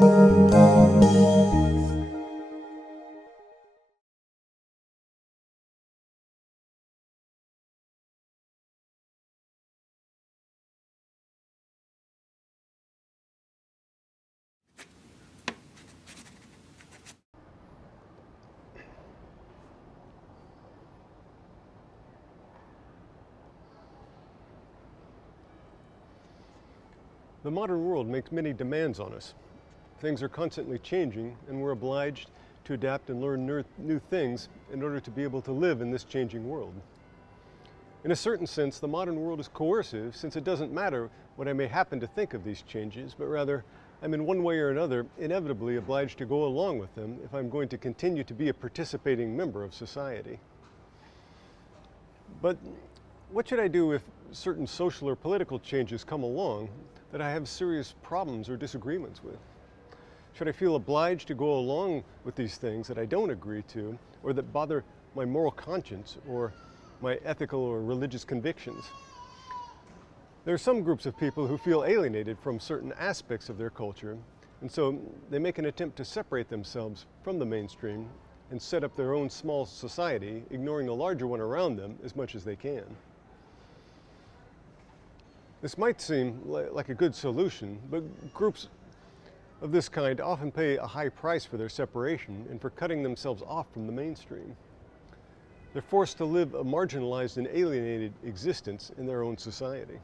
The modern world makes many demands on us. Things are constantly changing, and we're obliged to adapt and learn new things in order to be able to live in this changing world. In a certain sense, the modern world is coercive, since it doesn't matter what I may happen to think of these changes, but rather I'm in one way or another inevitably obliged to go along with them if I'm going to continue to be a participating member of society. But what should I do if certain social or political changes come along that I have serious problems or disagreements with? Should I feel obliged to go along with these things that I don't agree to, or that bother my moral conscience or my ethical or religious convictions? There are some groups of people who feel alienated from certain aspects of their culture, and so they make an attempt to separate themselves from the mainstream and set up their own small society, ignoring the larger one around them as much as they can. This might seem like a good solution, but groups of this kind often pay a high price for their separation and for cutting themselves off from the mainstream. They're forced to live a marginalized and alienated existence in their own society.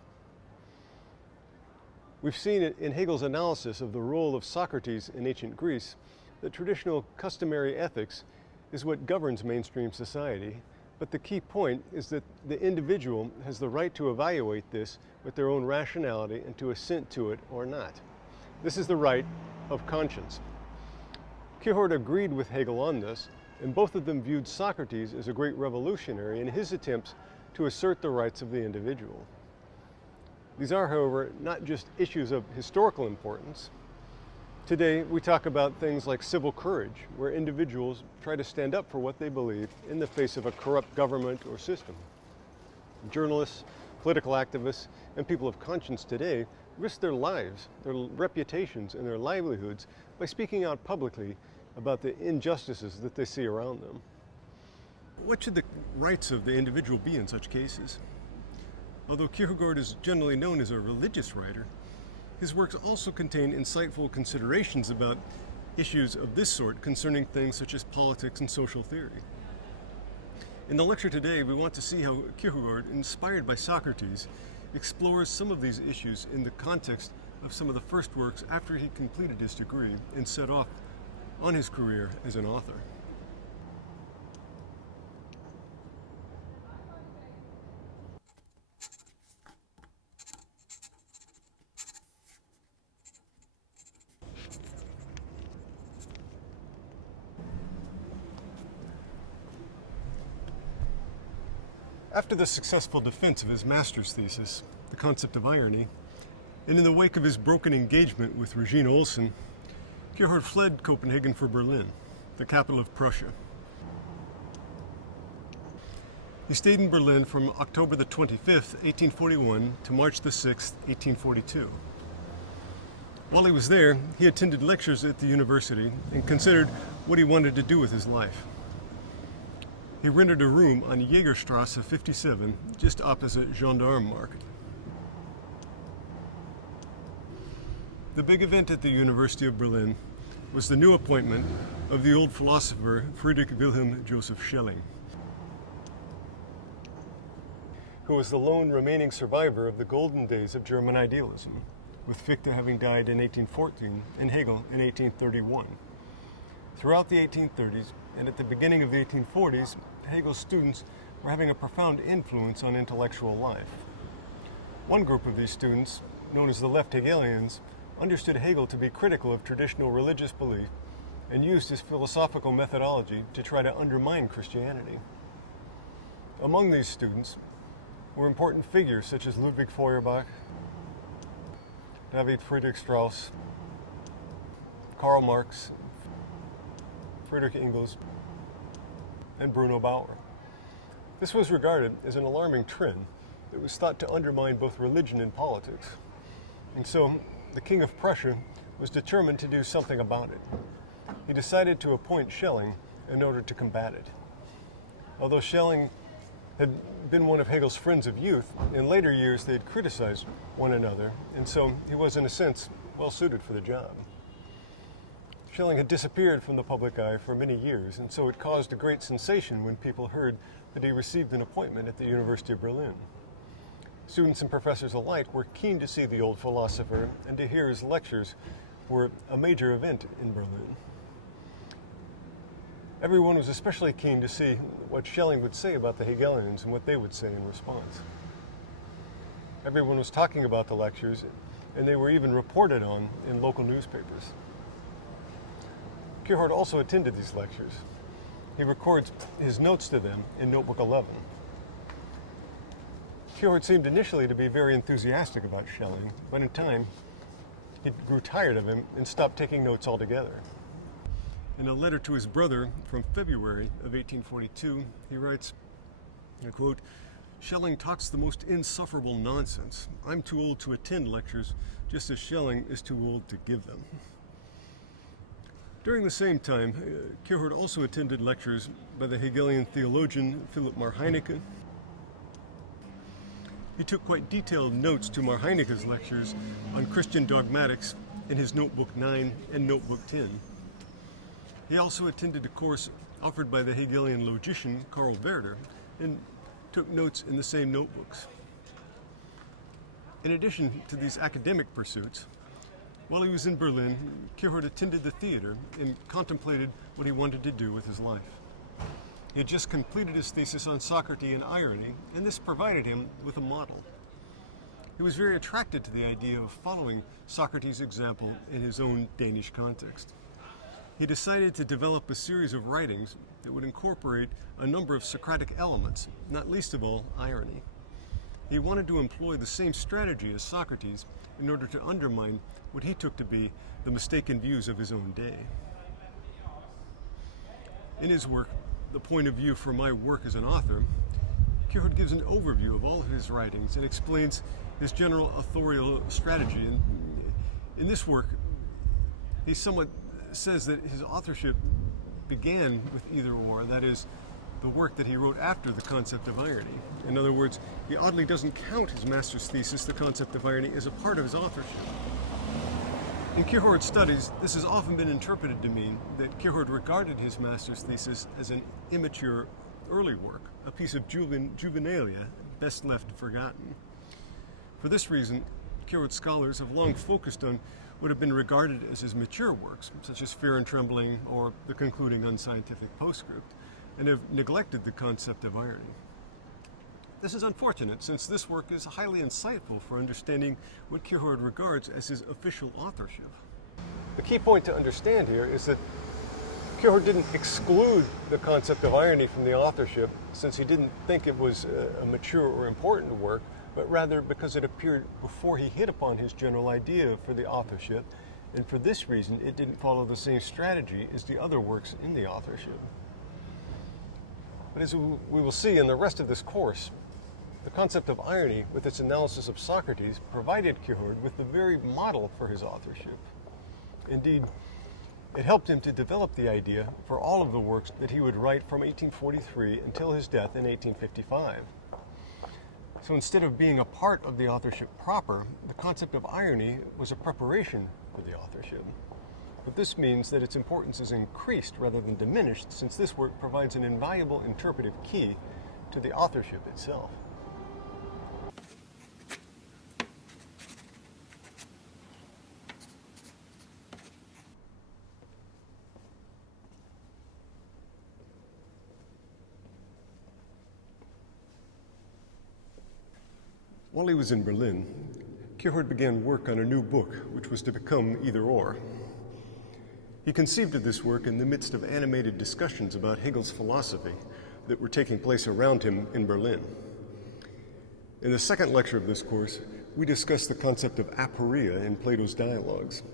We've seen it in Hegel's analysis of the role of Socrates in ancient Greece that traditional customary ethics is what governs mainstream society, but the key point is that the individual has the right to evaluate this with their own rationality and to assent to it or not. This is the right of conscience. Kierkegaard agreed with Hegel on this, and both of them viewed Socrates as a great revolutionary in his attempts to assert the rights of the individual. These are, however, not just issues of historical importance. Today, we talk about things like civil courage, where individuals try to stand up for what they believe in the face of a corrupt government or system. Journalists, political activists, and people of conscience today risk their lives, their reputations, and their livelihoods by speaking out publicly about the injustices that they see around them. What should the rights of the individual be in such cases? Although Kierkegaard is generally known as a religious writer, his works also contain insightful considerations about issues of this sort concerning things such as politics and social theory. In the lecture today, we want to see how Kierkegaard, inspired by Socrates, explores some of these issues in the context of some of the first works after he completed his degree and set off on his career as an author. After the successful defense of his master's thesis, The Concept of Irony, and in the wake of his broken engagement with Regina Olsen, Kierkegaard fled Copenhagen for Berlin, the capital of Prussia. He stayed in Berlin from October the 25th, 1841 to March the 6th, 1842. While he was there, he attended lectures at the university and considered what he wanted to do with his life. He rented a room on Jägerstrasse 57, just opposite Gendarme Market. The big event at the University of Berlin was the new appointment of the old philosopher Friedrich Wilhelm Joseph Schelling, who was the lone remaining survivor of the golden days of German idealism, with Fichte having died in 1814 and Hegel in 1831. Throughout the 1830s and at the beginning of the 1840s, Hegel's students were having a profound influence on intellectual life. One group of these students, known as the left Hegelians, understood Hegel to be critical of traditional religious belief and used his philosophical methodology to try to undermine Christianity. Among these students were important figures such as Ludwig Feuerbach, David Friedrich Strauss, Karl Marx, Friedrich Engels, and Bruno Bauer. This was regarded as an alarming trend that was thought to undermine both religion and politics. And so the King of Prussia was determined to do something about it. He decided to appoint Schelling in order to combat it. Although Schelling had been one of Hegel's friends of youth, in later years they had criticized one another, and so he was, in a sense, well suited for the job. Schelling had disappeared from the public eye for many years, and so it caused a great sensation when people heard that he received an appointment at the University of Berlin. Students and professors alike were keen to see the old philosopher, and to hear his lectures were a major event in Berlin. Everyone was especially keen to see what Schelling would say about the Hegelians and what they would say in response. Everyone was talking about the lectures, and they were even reported on in local newspapers. Kierkegaard also attended these lectures. He records his notes to them in Notebook 11. Kierkegaard seemed initially to be very enthusiastic about Schelling, but in time he grew tired of him and stopped taking notes altogether. In a letter to his brother from February of 1842, he writes, and I quote, "Schelling talks the most insufferable nonsense. I'm too old to attend lectures, just as Schelling is too old to give them." During the same time, Kierkegaard also attended lectures by the Hegelian theologian Philipp Marheinecke. He took quite detailed notes to Marheinecke's lectures on Christian dogmatics in his Notebook 9 and Notebook 10. He also attended a course offered by the Hegelian logician Karl Werder and took notes in the same notebooks. In addition to these academic pursuits, while he was in Berlin, Kierkegaard attended the theater and contemplated what he wanted to do with his life. He had just completed his thesis on Socrates and irony, and this provided him with a model. He was very attracted to the idea of following Socrates' example in his own Danish context. He decided to develop a series of writings that would incorporate a number of Socratic elements, not least of all irony. He wanted to employ the same strategy as Socrates in order to undermine what he took to be the mistaken views of his own day. In his work, The Point of View for My Work as an Author, Kierkegaard gives an overview of all of his writings and explains his general authorial strategy. And in this work, he somewhat says that his authorship began with either or, that is, the work that he wrote after the concept of irony. In other words, he oddly doesn't count his master's thesis, the concept of irony, as a part of his authorship. In Kierkegaard's studies, this has often been interpreted to mean that Kierkegaard regarded his master's thesis as an immature early work, a piece of juvenilia best left forgotten. For this reason, Kierkegaard scholars have long focused on what have been regarded as his mature works, such as Fear and Trembling or the concluding unscientific postscript, and have neglected the concept of irony. This is unfortunate, since this work is highly insightful for understanding what Kierkegaard regards as his official authorship. The key point to understand here is that Kierkegaard didn't exclude the concept of irony from the authorship, since he didn't think it was a mature or important work, but rather because it appeared before he hit upon his general idea for the authorship, and for this reason it didn't follow the same strategy as the other works in the authorship. But as we will see in the rest of this course, the concept of irony, with its analysis of Socrates, provided Kierkegaard with the very model for his authorship. Indeed, it helped him to develop the idea for all of the works that he would write from 1843 until his death in 1855. So instead of being a part of the authorship proper, the concept of irony was a preparation for the authorship. But this means that its importance is increased rather than diminished, since this work provides an invaluable interpretive key to the authorship itself. While he was in Berlin, Kierkegaard began work on a new book, which was to become Either Or. He conceived of this work in the midst of animated discussions about Hegel's philosophy that were taking place around him in Berlin. In the second lecture of this course, we discussed the concept of aporia in Plato's dialogues.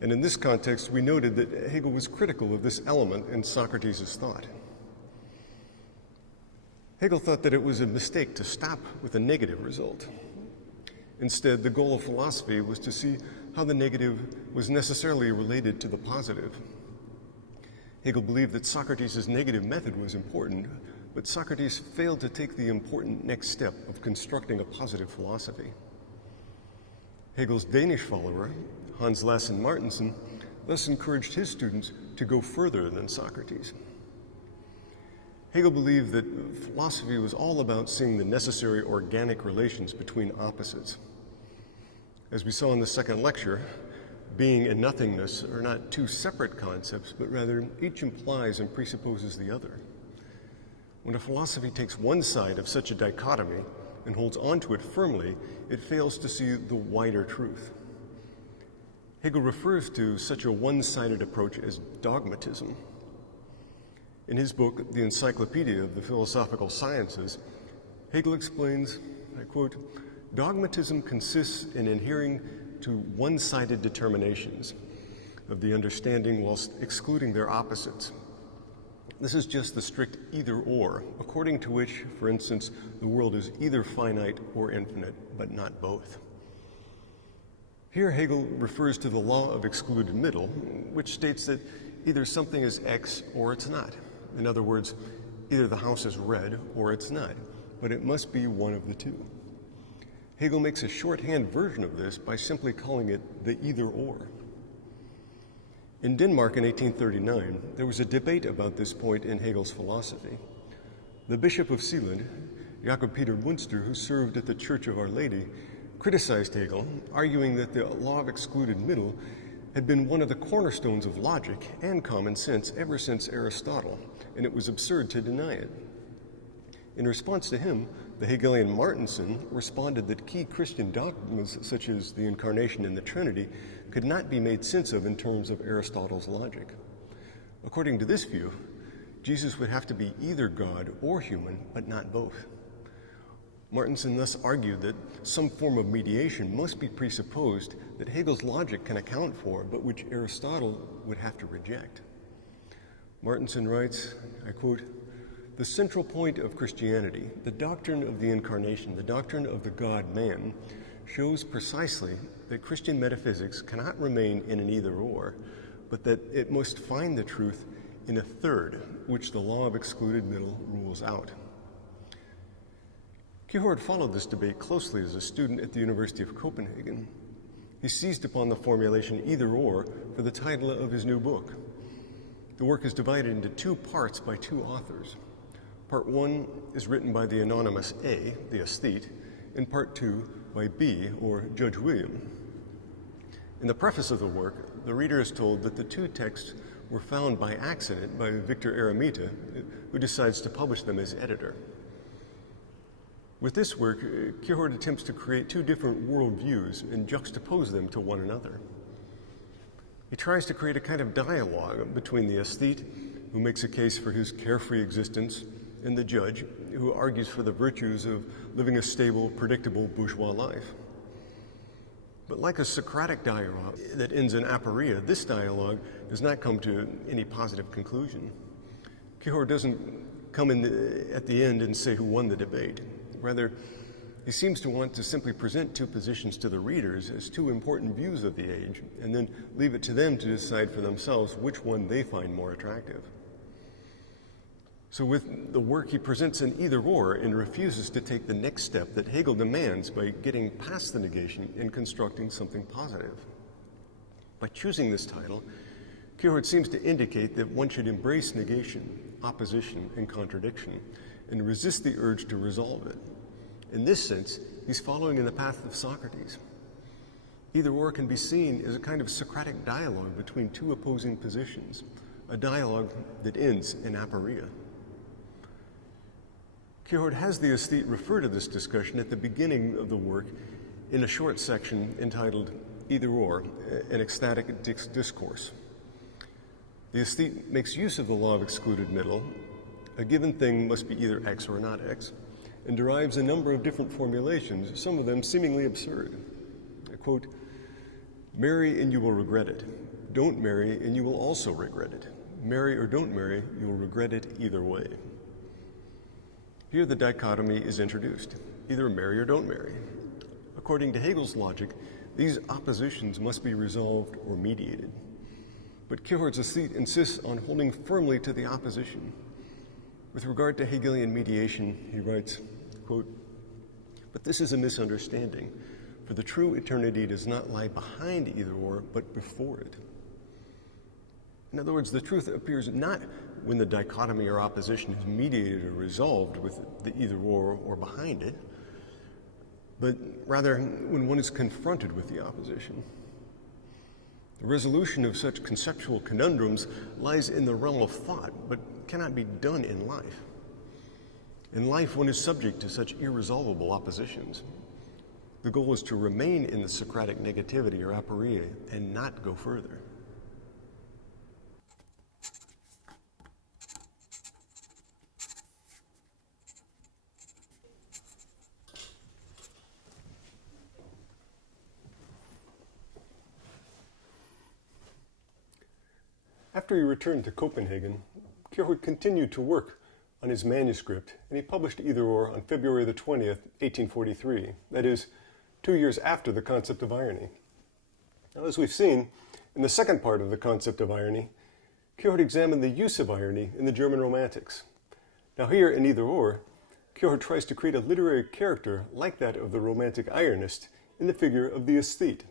And in this context, we noted that Hegel was critical of this element in Socrates' thought. Hegel thought that it was a mistake to stop with a negative result. Instead, the goal of philosophy was to see how the negative was necessarily related to the positive. Hegel believed that Socrates' negative method was important, but Socrates failed to take the important next step of constructing a positive philosophy. Hegel's Danish follower, Hans Lassen Martensen, thus encouraged his students to go further than Socrates. Hegel believed that philosophy was all about seeing the necessary organic relations between opposites. As we saw in the second lecture, being and nothingness are not two separate concepts, but rather each implies and presupposes the other. When a philosophy takes one side of such a dichotomy and holds onto it firmly, it fails to see the wider truth. Hegel refers to such a one-sided approach as dogmatism. In his book, The Encyclopedia of the Philosophical Sciences, Hegel explains, I quote, "Dogmatism consists in adhering to one-sided determinations of the understanding whilst excluding their opposites. This is just the strict either-or, according to which, for instance, the world is either finite or infinite, but not both." Here Hegel refers to the law of excluded middle, which states that either something is X or it's not. In other words, either the house is red or it's not, but it must be one of the two. Hegel makes a shorthand version of this by simply calling it the either-or. In Denmark in 1839, there was a debate about this point in Hegel's philosophy. The Bishop of Sealand, Jacob Peter Munster, who served at the Church of Our Lady, criticized Hegel, arguing that the law of excluded middle had been one of the cornerstones of logic and common sense ever since Aristotle, and it was absurd to deny it. In response to him, the Hegelian Martensen responded that key Christian dogmas such as the Incarnation and the Trinity could not be made sense of in terms of Aristotle's logic. According to this view, Jesus would have to be either God or human, but not both. Martensen thus argued that some form of mediation must be presupposed that Hegel's logic can account for, but which Aristotle would have to reject. Martensen writes, I quote, "The central point of Christianity, the doctrine of the Incarnation, the doctrine of the God-man, shows precisely that Christian metaphysics cannot remain in an either-or, but that it must find the truth in a third, which the law of excluded middle rules out." Kierkegaard followed this debate closely as a student at the University of Copenhagen. He seized upon the formulation either-or for the title of his new book. The work is divided into two parts by two authors. Part 1 is written by the anonymous A, the aesthete, and Part 2 by B, or Judge William. In the preface of the work, the reader is told that the two texts were found by accident by Victor Eremita, who decides to publish them as editor. With this work, Kierkegaard attempts to create two different worldviews and juxtapose them to one another. He tries to create a kind of dialogue between the aesthete, who makes a case for his carefree existence, and the judge, who argues for the virtues of living a stable, predictable bourgeois life. But like a Socratic dialogue that ends in aporia, this dialogue does not come to any positive conclusion. Kierkegaard doesn't come in at the end and say who won the debate. Rather, he seems to want to simply present two positions to the readers as two important views of the age, and then leave it to them to decide for themselves which one they find more attractive. So with the work, he presents an either-or and refuses to take the next step that Hegel demands by getting past the negation and constructing something positive. By choosing this title, Kierkegaard seems to indicate that one should embrace negation, opposition, and contradiction, and resist the urge to resolve it. In this sense, he's following in the path of Socrates. Either-or can be seen as a kind of Socratic dialogue between two opposing positions, a dialogue that ends in aporia. Kierkegaard has the aesthete refer to this discussion at the beginning of the work in a short section entitled Either-or, an ecstatic discourse. The aesthete makes use of the law of excluded middle. A given thing must be either X or not X, and derives a number of different formulations, some of them seemingly absurd. I quote, "Marry and you will regret it. Don't marry and you will also regret it. Marry or don't marry, you will regret it either way." Here the dichotomy is introduced, either marry or don't marry. According to Hegel's logic, these oppositions must be resolved or mediated. But Kierkegaard's aesthete insists on holding firmly to the opposition. With regard to Hegelian mediation, he writes, quote, "But this is a misunderstanding, for the true eternity does not lie behind either or, but before it." In other words, the truth appears not when the dichotomy or opposition is mediated or resolved with the either or behind it, but rather when one is confronted with the opposition. The resolution of such conceptual conundrums lies in the realm of thought, but cannot be done in life. In life, one is subject to such irresolvable oppositions. The goal is to remain in the Socratic negativity or aporia and not go further. After he returned to Copenhagen, Kierkegaard continued to work on his manuscript, and he published Either Or on February the 20th, 1843, that is, 2 years after the concept of irony. Now, as we've seen, in the second part of the concept of irony, Kierkegaard examined the use of irony in the German Romantics. Now here in Either Or, Kierkegaard tries to create a literary character like that of the Romantic ironist in the figure of the aesthete.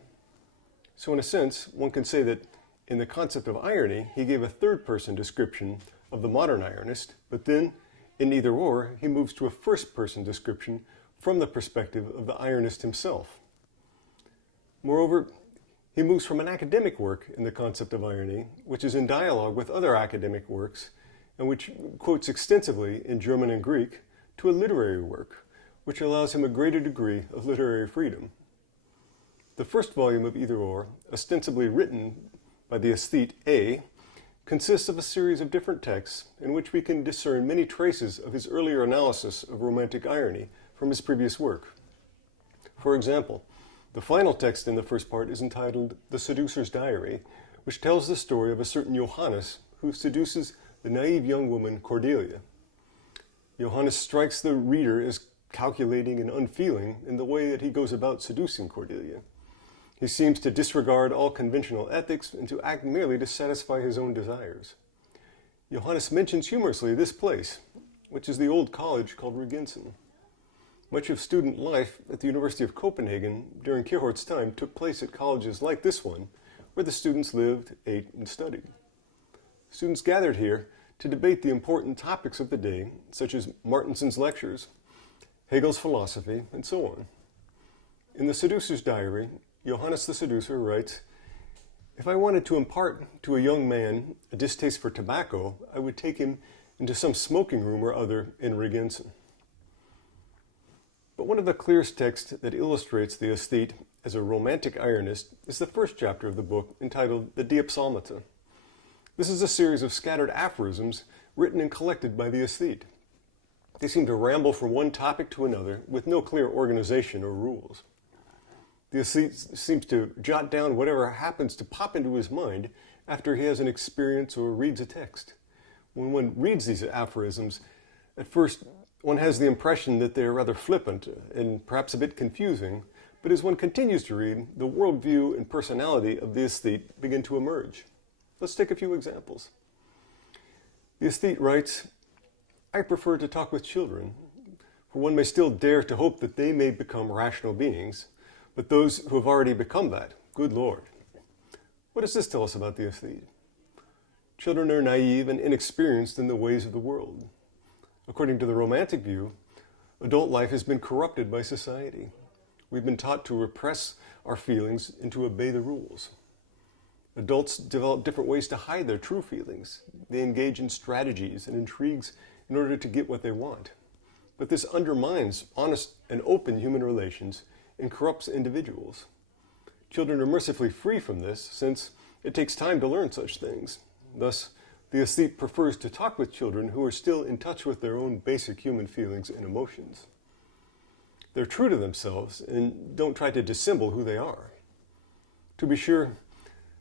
So in a sense, one can say that in the concept of irony, he gave a third-person description of the modern ironist, but then, in Either Or, he moves to a first-person description from the perspective of the ironist himself. Moreover, he moves from an academic work in the concept of irony, which is in dialogue with other academic works, and which quotes extensively in German and Greek, to a literary work, which allows him a greater degree of literary freedom. The first volume of Either Or, ostensibly written by the aesthete A, consists of a series of different texts in which we can discern many traces of his earlier analysis of romantic irony from his previous work. For example, the final text in the first part is entitled The Seducer's Diary, which tells the story of a certain Johannes who seduces the naive young woman Cordelia. Johannes strikes the reader as calculating and unfeeling in the way that he goes about seducing Cordelia. He seems to disregard all conventional ethics and to act merely to satisfy his own desires. Johannes mentions humorously this place, which is the old college called Regensen. Much of student life at the University of Copenhagen during Kierkegaard's time took place at colleges like this one, where the students lived, ate, and studied. Students gathered here to debate the important topics of the day, such as Martenson's lectures, Hegel's philosophy, and so on. In The Seducer's Diary, Johannes the seducer writes, "If I wanted to impart to a young man a distaste for tobacco, I would take him into some smoking room or other in Regensen." But one of the clearest texts that illustrates the aesthete as a romantic ironist is the first chapter of the book, entitled The Diapsalmata. This is a series of scattered aphorisms written and collected by the aesthete. They seem to ramble from one topic to another with no clear organization or rules. The aesthete seems to jot down whatever happens to pop into his mind after he has an experience or reads a text. When one reads these aphorisms, at first one has the impression that they are rather flippant and perhaps a bit confusing, but as one continues to read, the worldview and personality of the aesthete begin to emerge. Let's take a few examples. The aesthete writes, "I prefer to talk with children, for one may still dare to hope that they may become rational beings, but those who have already become that, good Lord." What does this tell us about the aesthete? Children are naive and inexperienced in the ways of the world. According to the Romantic view, adult life has been corrupted by society. We've been taught to repress our feelings and to obey the rules. Adults develop different ways to hide their true feelings. They engage in strategies and intrigues in order to get what they want. But this undermines honest and open human relations and corrupts individuals. Children are mercifully free from this, since it takes time to learn such things. Thus, the aesthete prefers to talk with children who are still in touch with their own basic human feelings and emotions. They're true to themselves and don't try to dissemble who they are. To be sure,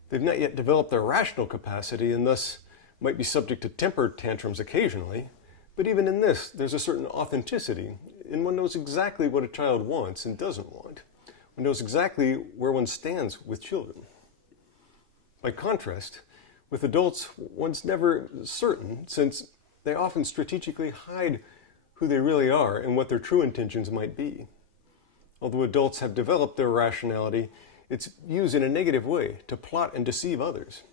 they've not yet developed their rational capacity and thus might be subject to temper tantrums occasionally, but even in this, there's a certain authenticity, and one knows exactly what a child wants and doesn't want, and knows exactly where one stands with children. By contrast, with adults, one's never certain, since they often strategically hide who they really are and what their true intentions might be. Although adults have developed their rationality, it's used in a negative way to plot and deceive others.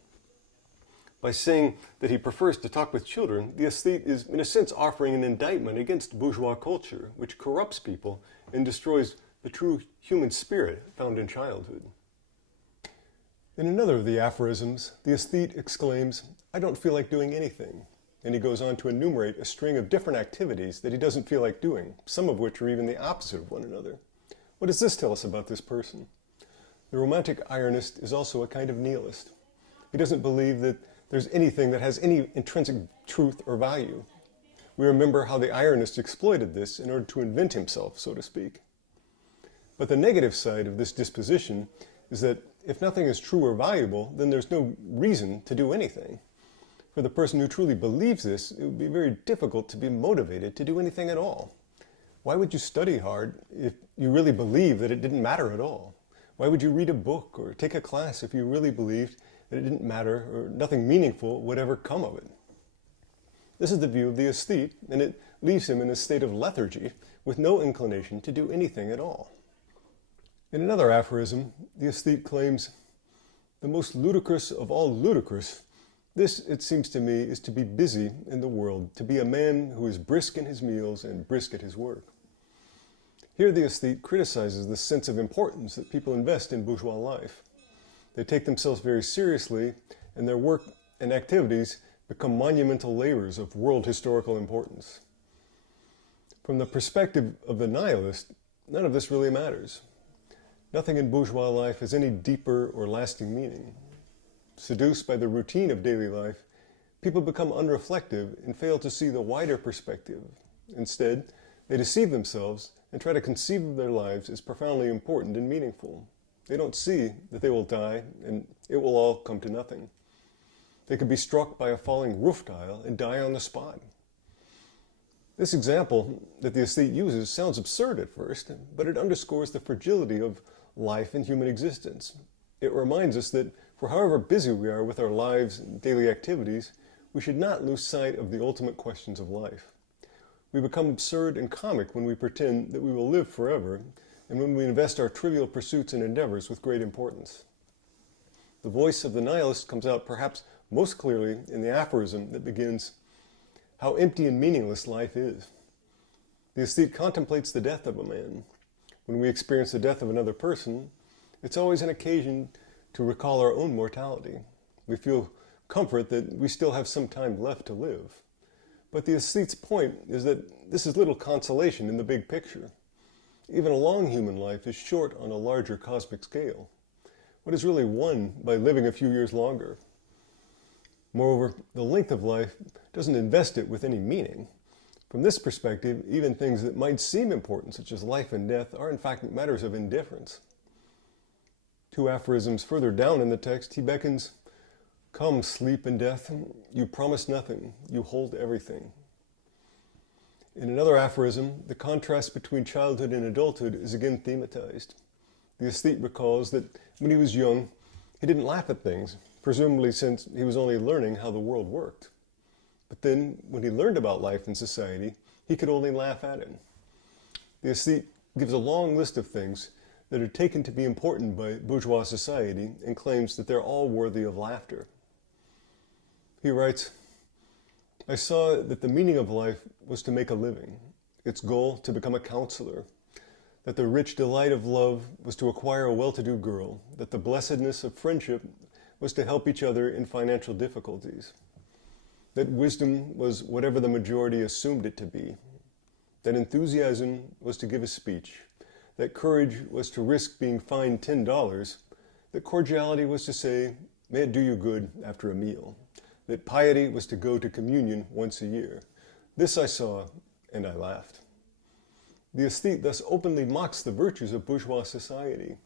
By saying that he prefers to talk with children, the aesthete is, in a sense, offering an indictment against bourgeois culture, which corrupts people and destroys the true human spirit found in childhood. In another of the aphorisms, the aesthete exclaims, "I don't feel like doing anything." And he goes on to enumerate a string of different activities that he doesn't feel like doing, some of which are even the opposite of one another. What does this tell us about this person? The romantic ironist is also a kind of nihilist. He doesn't believe that there's anything that has any intrinsic truth or value. We remember how the ironist exploited this in order to invent himself, so to speak. But the negative side of this disposition is that if nothing is true or valuable, then there's no reason to do anything. For the person who truly believes this, it would be very difficult to be motivated to do anything at all. Why would you study hard if you really believe that it didn't matter at all? Why would you read a book or take a class if you really believed that it didn't matter or nothing meaningful would ever come of it? This is the view of the aesthete, and it leaves him in a state of lethargy with no inclination to do anything at all. In another aphorism, the aesthete claims, "The most ludicrous of all ludicrous, this, it seems to me, is to be busy in the world, to be a man who is brisk in his meals and brisk at his work." Here the aesthete criticizes the sense of importance that people invest in bourgeois life. They take themselves very seriously, and their work and activities become monumental labors of world historical importance. From the perspective of the nihilist, none of this really matters. Nothing in bourgeois life has any deeper or lasting meaning. Seduced by the routine of daily life, people become unreflective and fail to see the wider perspective. Instead, they deceive themselves and try to conceive of their lives as profoundly important and meaningful. They don't see that they will die and it will all come to nothing. They could be struck by a falling roof tile and die on the spot. This example that the aesthete uses sounds absurd at first, but it underscores the fragility of life and human existence. It reminds us that for however busy we are with our lives and daily activities, we should not lose sight of the ultimate questions of life. We become absurd and comic when we pretend that we will live forever, and when we invest our trivial pursuits and endeavors with great importance. The voice of the nihilist comes out perhaps most clearly in the aphorism that begins, "How empty and meaningless life is." The aesthete contemplates the death of a man. When we experience the death of another person, it's always an occasion to recall our own mortality. We feel comfort that we still have some time left to live. But the aesthete's point is that this is little consolation in the big picture. Even a long human life is short on a larger cosmic scale. What is really won by living a few years longer? Moreover, the length of life doesn't invest it with any meaning. From this perspective, even things that might seem important, such as life and death, are in fact matters of indifference. 2 aphorisms further down in the text, he beckons, "Come, sleep and death, you promise nothing, you hold everything." In another aphorism, the contrast between childhood and adulthood is again thematized. The aesthete recalls that when he was young, he didn't laugh at things, presumably since he was only learning how the world worked. But then, when he learned about life and society, he could only laugh at it. The aesthete gives a long list of things that are taken to be important by bourgeois society and claims that they're all worthy of laughter. He writes, "I saw that the meaning of life was to make a living, its goal to become a counselor, that the rich delight of love was to acquire a well-to-do girl, that the blessedness of friendship was to help each other in financial difficulties, that wisdom was whatever the majority assumed it to be, that enthusiasm was to give a speech, that courage was to risk being fined $10, that cordiality was to say, 'May it do you good,' after a meal, that piety was to go to communion once a year. This I saw, and I laughed." The aesthete thus openly mocks the virtues of bourgeois society.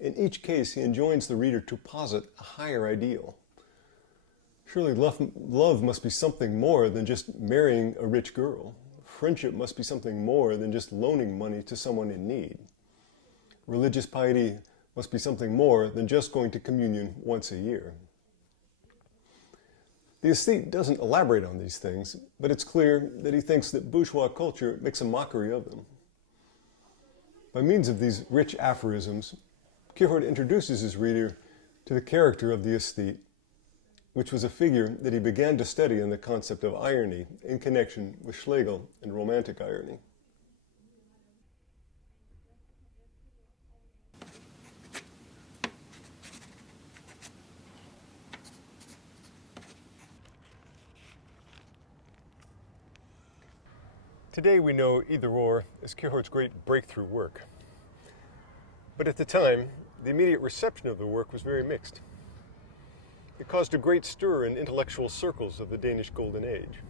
In each case, he enjoins the reader to posit a higher ideal. Surely love must be something more than just marrying a rich girl. Friendship must be something more than just loaning money to someone in need. religious piety must be something more than just going to communion once a year. The aesthete doesn't elaborate on these things, but it's clear that he thinks that bourgeois culture makes a mockery of them. By means of these rich aphorisms, Kierkegaard introduces his reader to the character of the aesthete, which was a figure that he began to study in the concept of irony in connection with Schlegel and romantic irony. Today we know Either Or as Kierkegaard's great breakthrough work. But at the time, the immediate reception of the work was very mixed. It caused a great stir in intellectual circles of the Danish Golden Age.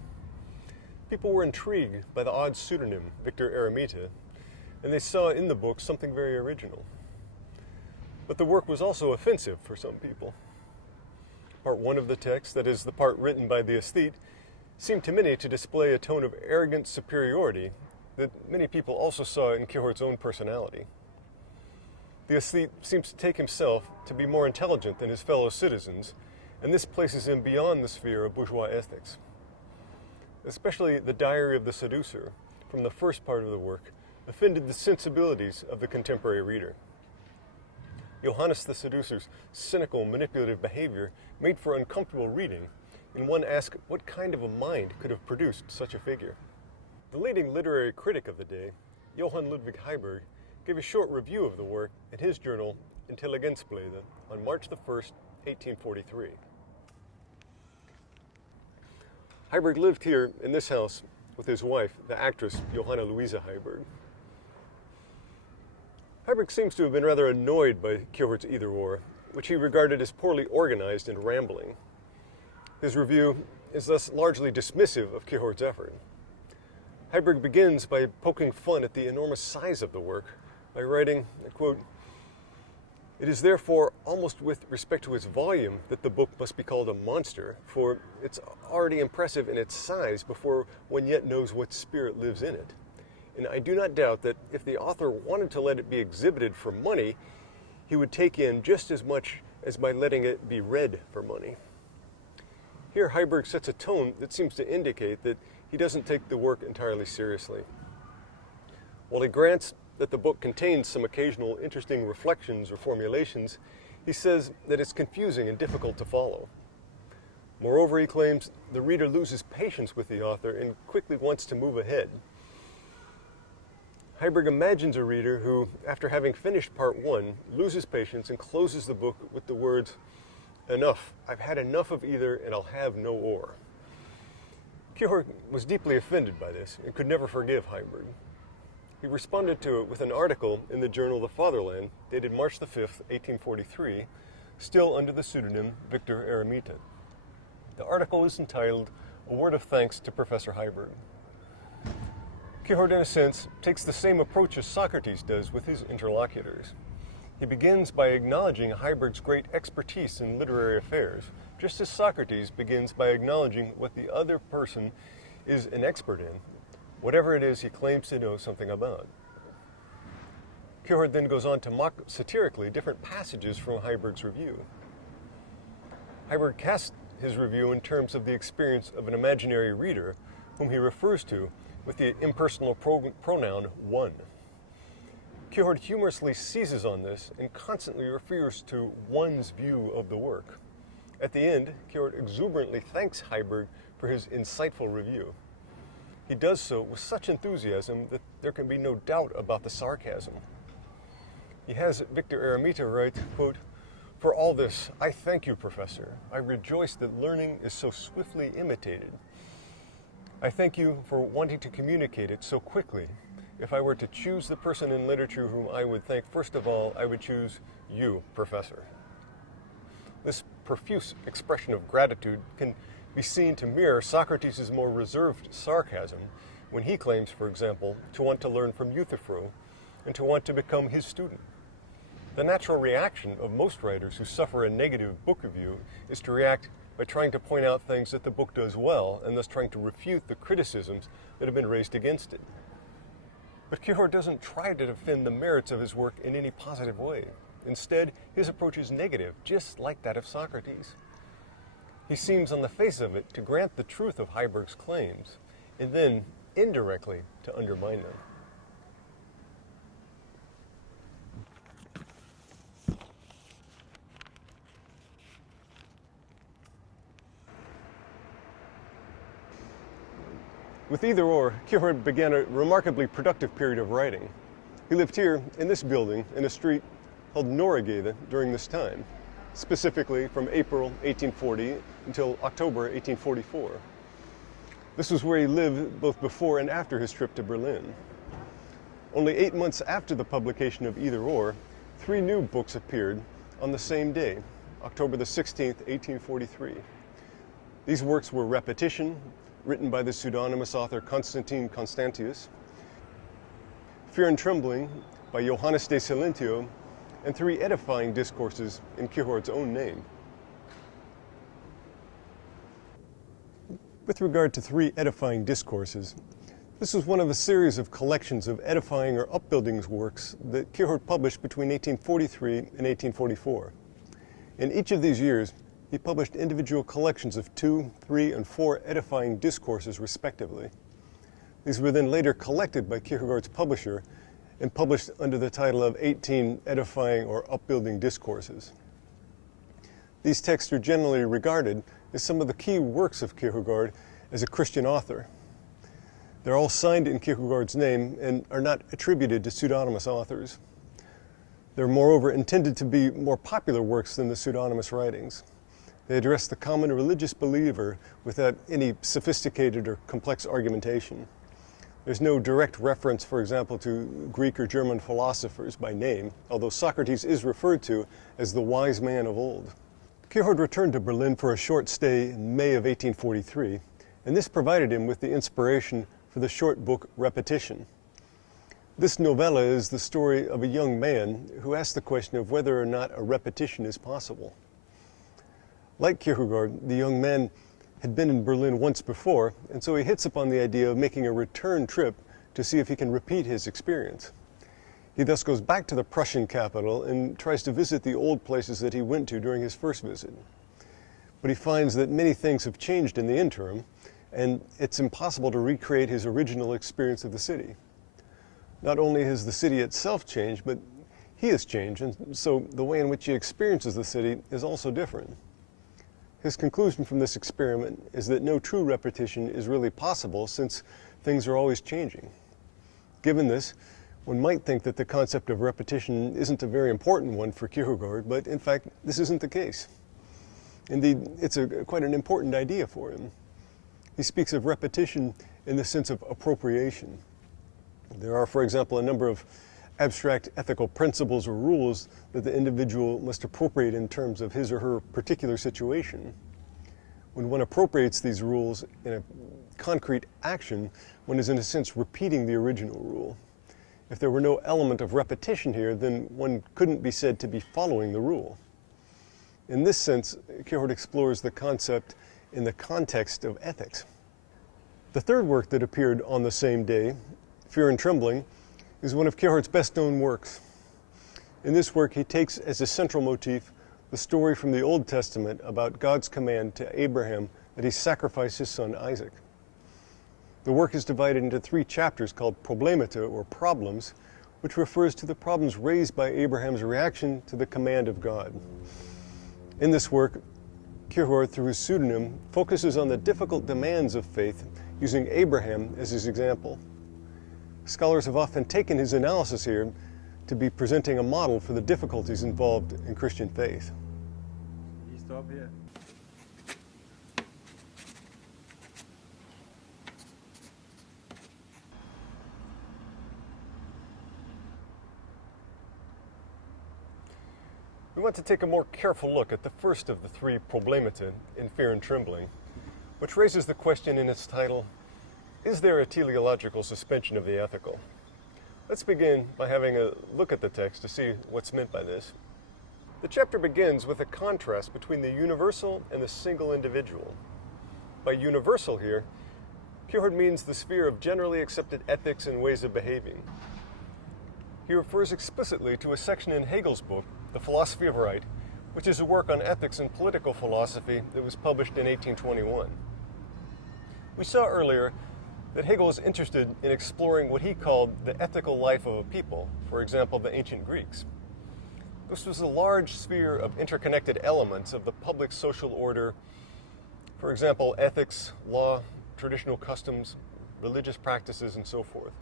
People were intrigued by the odd pseudonym Victor Eremita, and they saw in the book something very original. But the work was also offensive for some people. Part 1 of the text, that is, the part written by the aesthete, seemed to many to display a tone of arrogant superiority that many people also saw in Kierkegaard's own personality. The aesthete seems to take himself to be more intelligent than his fellow citizens, and this places him beyond the sphere of bourgeois ethics. Especially the Diary of the Seducer, from the first part of the work, offended the sensibilities of the contemporary reader. Johannes the Seducer's cynical, manipulative behavior made for uncomfortable reading, and one asks what kind of a mind could have produced such a figure. The leading literary critic of the day, Johann Ludwig Heiberg, gave a short review of the work in his journal Intelligenzblätter on March 1st, 1843. Heiberg lived here in this house with his wife, the actress Johanna Luisa Heiberg. Heiberg seems to have been rather annoyed by Kierkegaard's Either Or, which he regarded as poorly organized and rambling. His review is thus largely dismissive of Kierkegaard's effort. Heiberg begins by poking fun at the enormous size of the work by writing, quote, "It is therefore almost with respect to its volume that the book must be called a monster, for it's already impressive in its size before one yet knows what spirit lives in it. And I do not doubt that if the author wanted to let it be exhibited for money, he would take in just as much as by letting it be read for money." Here Heiberg sets a tone that seems to indicate that he doesn't take the work entirely seriously. While he grants that the book contains some occasional interesting reflections or formulations, he says that it's confusing and difficult to follow. Moreover, he claims the reader loses patience with the author and quickly wants to move ahead. Heiberg imagines a reader who, after having finished part 1, loses patience and closes the book with the words, "Enough, I've had enough of either and I'll have no or." Kierkegaard was deeply offended by this and could never forgive Heiberg. He responded to it with an article in the journal The Fatherland, dated March 5th, 1843, still under the pseudonym Victor Eremita. The article is entitled "A Word of Thanks to Professor Heiberg." Kierkegaard, in a sense, takes the same approach as Socrates does with his interlocutors. He begins by acknowledging Heiberg's great expertise in literary affairs, just as Socrates begins by acknowledging what the other person is an expert in, whatever it is he claims to know something about. Kierkegaard then goes on to mock satirically different passages from Heiberg's review. Heiberg casts his review in terms of the experience of an imaginary reader, whom he refers to with the impersonal pronoun one. Kierkegaard humorously seizes on this and constantly refers to one's view of the work. At the end, Kierkegaard exuberantly thanks Heiberg for his insightful review. He does so with such enthusiasm that there can be no doubt about the sarcasm. He has Victor Eremita write, quote, "For all this, I thank you, Professor. I rejoice that learning is so swiftly imitated. I thank you for wanting to communicate it so quickly. If I were to choose the person in literature whom I would thank first of all, I would choose you, Professor." This profuse expression of gratitude can be seen to mirror Socrates' more reserved sarcasm when he claims, for example, to want to learn from Euthyphro and to want to become his student. The natural reaction of most writers who suffer a negative book review is to react by trying to point out things that the book does well and thus trying to refute the criticisms that have been raised against it. But Kierkegaard doesn't try to defend the merits of his work in any positive way. Instead, his approach is negative, just like that of Socrates. He seems on the face of it to grant the truth of Heiberg's claims, and then, indirectly, to undermine them. With Either Or, Kierkegaard began a remarkably productive period of writing. He lived here in this building in a street called Norragade during this time, specifically from April 1840 until October 1844. This was where he lived both before and after his trip to Berlin. Only 8 months after the publication of Either Or, 3 new books appeared on the same day, October the 16th, 1843. These works were Repetition, written by the pseudonymous author Constantine Constantius, Fear and Trembling by Johannes de Silentio, and 3 edifying discourses in Kierkegaard's own name. With regard to 3 edifying discourses, this was one of a series of collections of edifying or upbuilding works that Kierkegaard published between 1843 and 1844. In each of these years, he published individual collections of 2, 3, and 4 edifying discourses, respectively. These were then later collected by Kierkegaard's publisher and published under the title of 18 Edifying or Upbuilding Discourses. These texts are generally regarded as some of the key works of Kierkegaard as a Christian author. They're all signed in Kierkegaard's name and are not attributed to pseudonymous authors. They're moreover intended to be more popular works than the pseudonymous writings. They address the common religious believer without any sophisticated or complex argumentation. There's no direct reference, for example, to Greek or German philosophers by name, although Socrates is referred to as the wise man of old. Kierkegaard returned to Berlin for a short stay in May of 1843, and this provided him with the inspiration for the short book Repetition. This novella is the story of a young man who asks the question of whether or not a repetition is possible. Like Kierkegaard, the young man had been in Berlin once before, and so he hits upon the idea of making a return trip to see if he can repeat his experience. He thus goes back to the Prussian capital and tries to visit the old places that he went to during his first visit. But he finds that many things have changed in the interim, and it's impossible to recreate his original experience of the city. Not only has the city itself changed, but he has changed, and so the way in which he experiences the city is also different. His conclusion from this experiment is that no true repetition is really possible since things are always changing. Given this, one might think that the concept of repetition isn't a very important one for Kierkegaard, but in fact, this isn't the case. Indeed, it's quite an important idea for him. He speaks of repetition in the sense of appropriation. There are, for example, a number of abstract ethical principles or rules that the individual must appropriate in terms of his or her particular situation. When one appropriates these rules in a concrete action, one is in a sense repeating the original rule. If there were no element of repetition here, then one couldn't be said to be following the rule. In this sense, Kierkegaard explores the concept in the context of ethics. The third work that appeared on the same day, Fear and Trembling, is one of Kierkegaard's best-known works. In this work, he takes as a central motif the story from the Old Testament about God's command to Abraham that he sacrifice his son Isaac. The work is divided into 3 chapters called Problemata, or Problems, which refers to the problems raised by Abraham's reaction to the command of God. In this work, Kierkegaard, through his pseudonym, focuses on the difficult demands of faith, using Abraham as his example. Scholars have often taken his analysis here to be presenting a model for the difficulties involved in Christian faith. You stop here. We want to take a more careful look at the first of the 3 Problemata in Fear and Trembling, which raises the question in its title, is there a teleological suspension of the ethical? Let's begin by having a look at the text to see what's meant by this. The chapter begins with a contrast between the universal and the single individual. By universal here, Kierkegaard means the sphere of generally accepted ethics and ways of behaving. he refers explicitly to a section in Hegel's book, The Philosophy of Right, which is a work on ethics and political philosophy that was published in 1821. We saw earlier that Hegel was interested in exploring what he called the ethical life of a people, for example, the ancient Greeks. This was a large sphere of interconnected elements of the public social order, for example, ethics, law, traditional customs, religious practices, and so forth.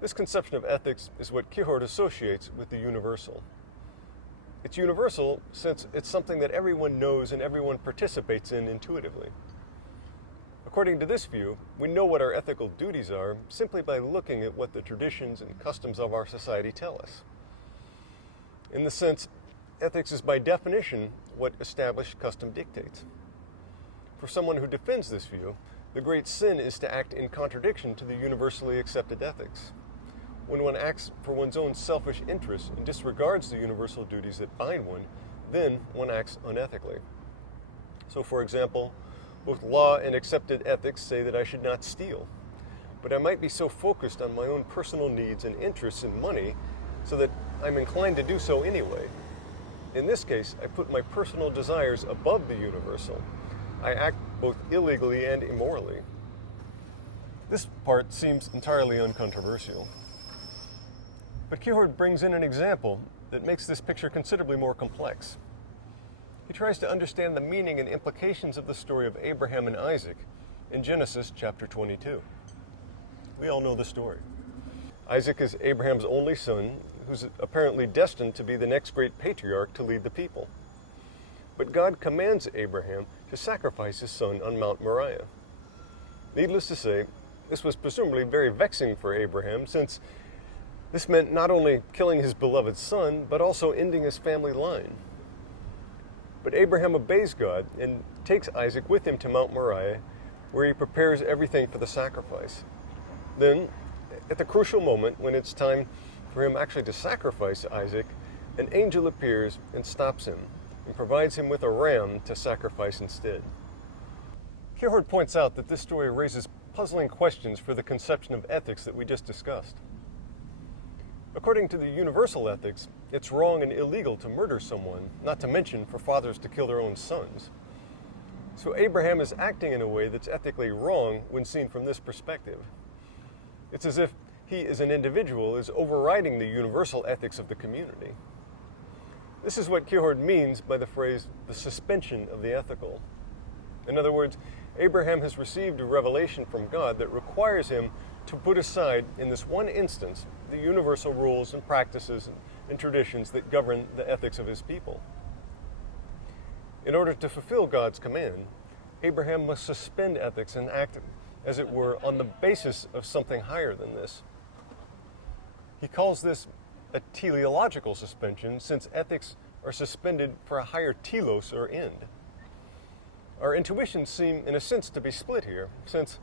This conception of ethics is what Kierkegaard associates with the universal. It's universal since it's something that everyone knows and everyone participates in intuitively. According to this view, we know what our ethical duties are simply by looking at what the traditions and customs of our society tell us. In this sense, ethics is by definition what established custom dictates. For someone who defends this view, the great sin is to act in contradiction to the universally accepted ethics. When one acts for one's own selfish interests and disregards the universal duties that bind one, then one acts unethically. So, for example, both law and accepted ethics say that I should not steal, but I might be so focused on my own personal needs and interests in money so that I'm inclined to do so anyway. In this case, I put my personal desires above the universal. I act both illegally and immorally. This part seems entirely uncontroversial. But Kierkegaard brings in an example that makes this picture considerably more complex. He tries to understand the meaning and implications of the story of Abraham and Isaac in Genesis chapter 22. We all know the story. Isaac is Abraham's only son, who's apparently destined to be the next great patriarch to lead the people. But God commands Abraham to sacrifice his son on Mount Moriah. Needless to say, this was presumably very vexing for Abraham, since this meant not only killing his beloved son, but also ending his family line. But Abraham obeys God and takes Isaac with him to Mount Moriah, where he prepares everything for the sacrifice. Then, at the crucial moment when it's time for him actually to sacrifice Isaac, an angel appears and stops him and provides him with a ram to sacrifice instead. Kierkegaard points out that this story raises puzzling questions for the conception of ethics that we just discussed. According to the universal ethics, it's wrong and illegal to murder someone, not to mention for fathers to kill their own sons. So Abraham is acting in a way that's ethically wrong when seen from this perspective. It's as if he, as an individual, is overriding the universal ethics of the community. This is what Kierkegaard means by the phrase, the suspension of the ethical. In other words, Abraham has received a revelation from God that requires him to put aside, in this one instance, the universal rules and practices and traditions that govern the ethics of his people. In order to fulfill God's command, Abraham must suspend ethics and act, as it were, on the basis of something higher than this. He calls this a teleological suspension, since ethics are suspended for a higher telos, or end. Our intuitions seem, in a sense, to be split here, since,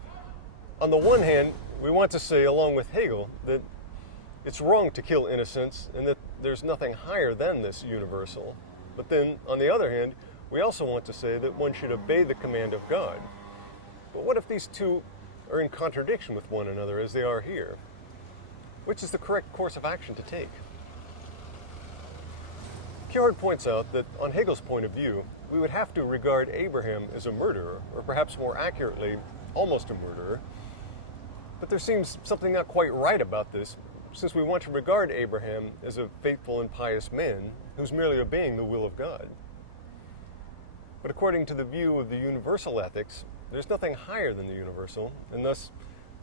on the one hand, we want to say, along with Hegel, that it's wrong to kill innocents and that there's nothing higher than this universal. But then, on the other hand, we also want to say that one should obey the command of God. But what if these two are in contradiction with one another as they are here? Which is the correct course of action to take? Kierkegaard points out that, on Hegel's point of view, we would have to regard Abraham as a murderer, or perhaps more accurately, almost a murderer. But there seems something not quite right about this, since we want to regard Abraham as a faithful and pious man who's merely obeying the will of God. But according to the view of the universal ethics, there's nothing higher than the universal, and thus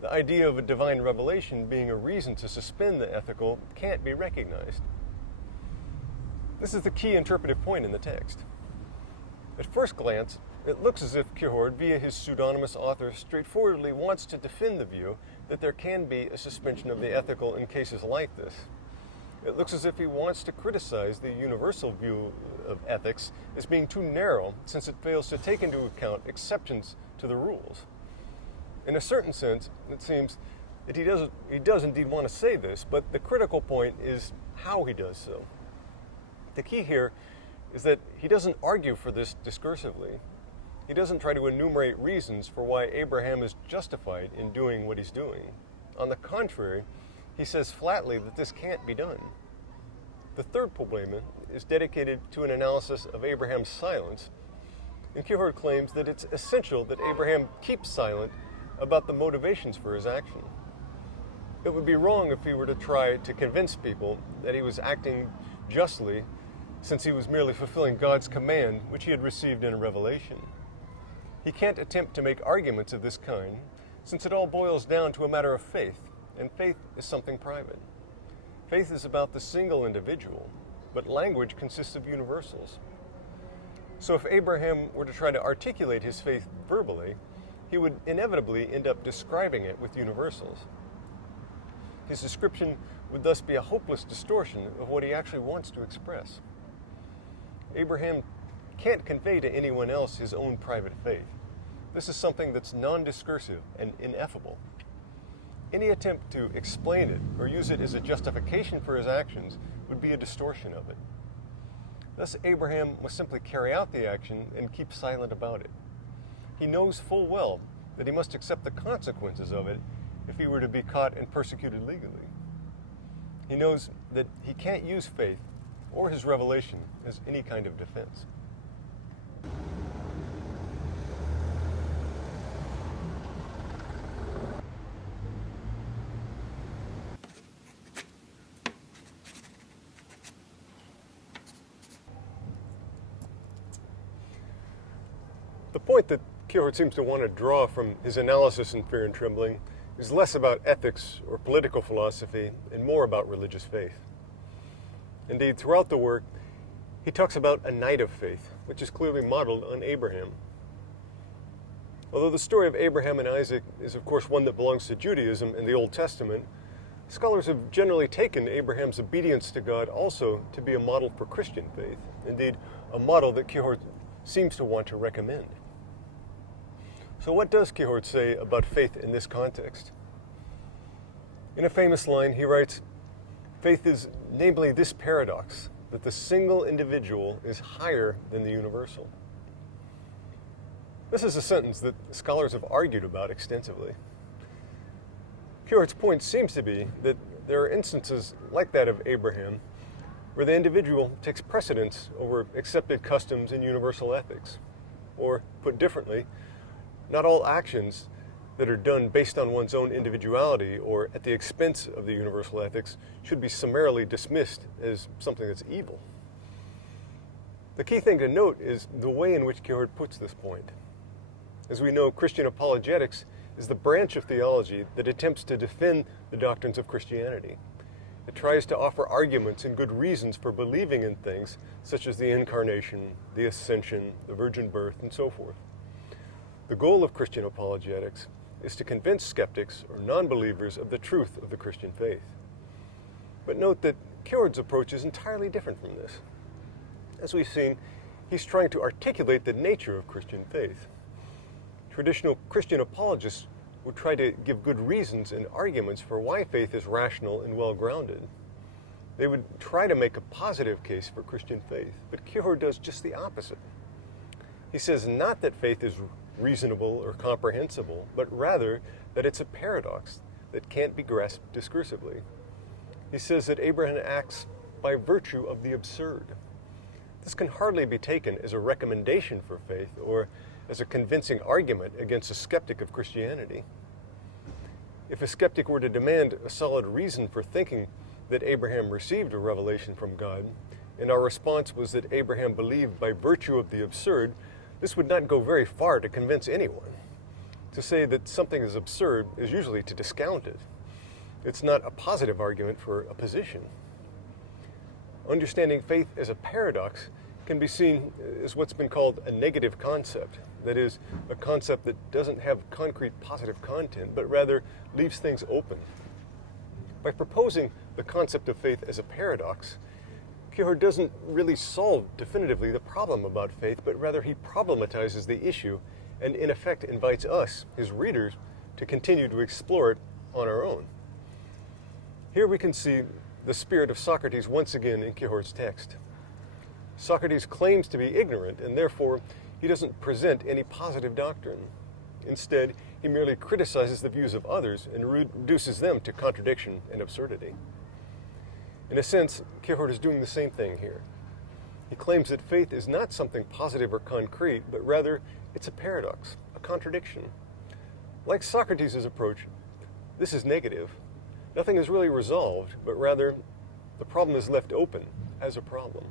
the idea of a divine revelation being a reason to suspend the ethical can't be recognized. This is the key interpretive point in the text. At first glance, it looks as if Kierkegaard, via his pseudonymous author, straightforwardly wants to defend the view that there can be a suspension of the ethical in cases like this. It looks as if he wants to criticize the universal view of ethics as being too narrow, since it fails to take into account exceptions to the rules. In a certain sense, it seems that he does indeed want to say this, but the critical point is how he does so. The key here is that he doesn't argue for this discursively. He doesn't try to enumerate reasons for why Abraham is justified in doing what he's doing. On the contrary, he says flatly that this can't be done. The third problema is dedicated to an analysis of Abraham's silence, and Kierkegaard claims that it's essential that Abraham keeps silent about the motivations for his action. It would be wrong if he were to try to convince people that he was acting justly, since he was merely fulfilling God's command, which he had received in a revelation. He can't attempt to make arguments of this kind, since it all boils down to a matter of faith, and faith is something private. Faith is about the single individual, but language consists of universals. So if Abraham were to try to articulate his faith verbally, he would inevitably end up describing it with universals. His description would thus be a hopeless distortion of what he actually wants to express. Abraham can't convey to anyone else his own private faith. This is something that's non-discursive and ineffable. Any attempt to explain it or use it as a justification for his actions would be a distortion of it. Thus, Abraham must simply carry out the action and keep silent about it. He knows full well that he must accept the consequences of it if he were to be caught and persecuted legally. He knows that he can't use faith or his revelation as any kind of defense. The point that Kierkegaard seems to want to draw from his analysis in Fear and Trembling is less about ethics or political philosophy and more about religious faith. Indeed, throughout the work, he talks about a night of faith, which is clearly modeled on Abraham. Although the story of Abraham and Isaac is, of course, one that belongs to Judaism and the Old Testament, scholars have generally taken Abraham's obedience to God also to be a model for Christian faith, indeed, a model that Kierkegaard seems to want to recommend. So what does Kierkegaard say about faith in this context? In a famous line, he writes, "Faith is namely this paradox, that the single individual is higher than the universal." This is a sentence that scholars have argued about extensively. Kierkegaard's point seems to be that there are instances like that of Abraham where the individual takes precedence over accepted customs and universal ethics. Or, put differently, not all actions that are done based on one's own individuality or at the expense of the universal ethics should be summarily dismissed as something that's evil. The key thing to note is the way in which Kierkegaard puts this point. As we know, Christian apologetics is the branch of theology that attempts to defend the doctrines of Christianity. It tries to offer arguments and good reasons for believing in things such as the incarnation, the ascension, the virgin birth, and so forth. The goal of Christian apologetics is to convince skeptics or non-believers of the truth of the Christian faith. But note that Kierkegaard's approach is entirely different from this. As we've seen, he's trying to articulate the nature of Christian faith. Traditional Christian apologists would try to give good reasons and arguments for why faith is rational and well-grounded. They would try to make a positive case for Christian faith, but Kierkegaard does just the opposite. He says not that faith is reasonable or comprehensible, but rather that it's a paradox that can't be grasped discursively. He says that Abraham acts by virtue of the absurd. This can hardly be taken as a recommendation for faith or as a convincing argument against a skeptic of Christianity. If a skeptic were to demand a solid reason for thinking that Abraham received a revelation from God, and our response was that Abraham believed by virtue of the absurd, this would not go very far to convince anyone. To say that something is absurd is usually to discount it. It's not a positive argument for a position. Understanding faith as a paradox can be seen as what's been called a negative concept. That is, a concept that doesn't have concrete positive content, but rather leaves things open. By proposing the concept of faith as a paradox, Kierkegaard doesn't really solve definitively the problem about faith, but rather he problematizes the issue and in effect invites us, his readers, to continue to explore it on our own. Here we can see the spirit of Socrates once again in Kierkegaard's text. Socrates claims to be ignorant, and therefore he doesn't present any positive doctrine. Instead, he merely criticizes the views of others and reduces them to contradiction and absurdity. In a sense, Kierkegaard is doing the same thing here. He claims that faith is not something positive or concrete, but rather it's a paradox, a contradiction. Like Socrates' approach, this is negative. Nothing is really resolved, but rather the problem is left open as a problem.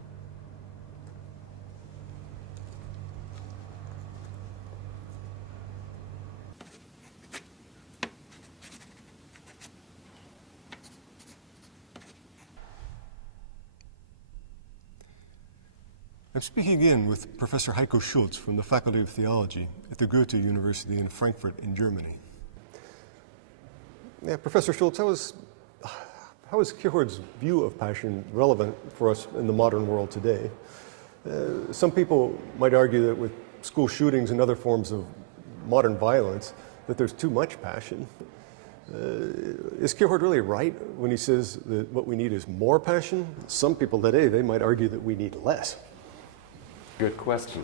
I'm speaking again with Professor Heiko Schulz from the Faculty of Theology at the Goethe University in Frankfurt in Germany. Yeah, Professor Schulz, how is Kierkegaard's view of passion relevant for us in the modern world today? Some people might argue that with school shootings and other forms of modern violence, that there's too much passion. Is Kierkegaard really right when he says that what we need is more passion? Some people today, they might argue that we need less. Good question.